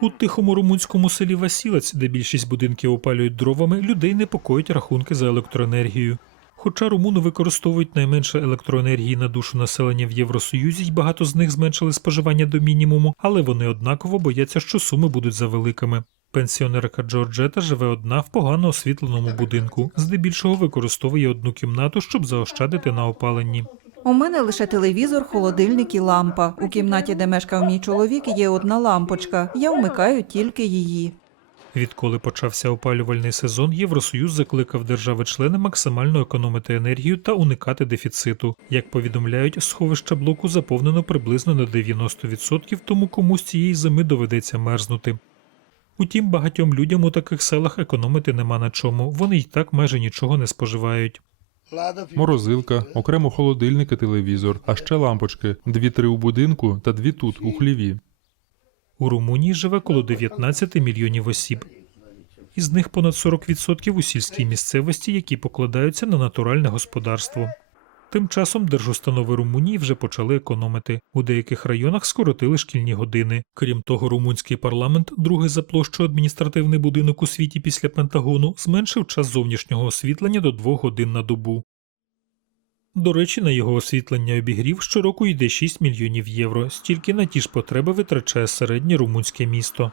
У тихому румунському селі Васілець, де більшість будинків опалюють дровами, людей непокоїть рахунки за електроенергію. Хоча румуни використовують найменше електроенергії на душу населення в Євросоюзі, й багато з них зменшили споживання до мінімуму, але вони однаково бояться, що суми будуть завеликими. Пенсіонерка Джорджета живе одна в погано освітленому будинку, здебільшого використовує одну кімнату, щоб заощадити на опаленні. У мене лише телевізор, холодильник і лампа. У кімнаті, де мешкав мій чоловік, є одна лампочка. Я вмикаю тільки її. Відколи почався опалювальний сезон, Євросоюз закликав держави-члени максимально економити енергію та уникати дефіциту. Як повідомляють, сховище блоку заповнено приблизно на 90%, тому комусь цієї зими доведеться мерзнути. Утім, багатьом людям у таких селах економити нема на чому, вони й так майже нічого не споживають. Морозилка, окремо холодильник і телевізор, а ще лампочки, дві-три у будинку та дві тут, у хліві. У Румунії живе коло 19 мільйонів осіб. Із них понад 40% у сільській місцевості, які покладаються на натуральне господарство. Тим часом держустанови Румунії вже почали економити. У деяких районах скоротили шкільні години. Крім того, румунський парламент, другий за площою адміністративний будинок у світі після Пентагону, зменшив час зовнішнього освітлення до 2 годин на добу. До речі, на його освітлення обігрів щороку йде 6 мільйонів євро. Стільки на ті ж потреби витрачає середнє румунське місто.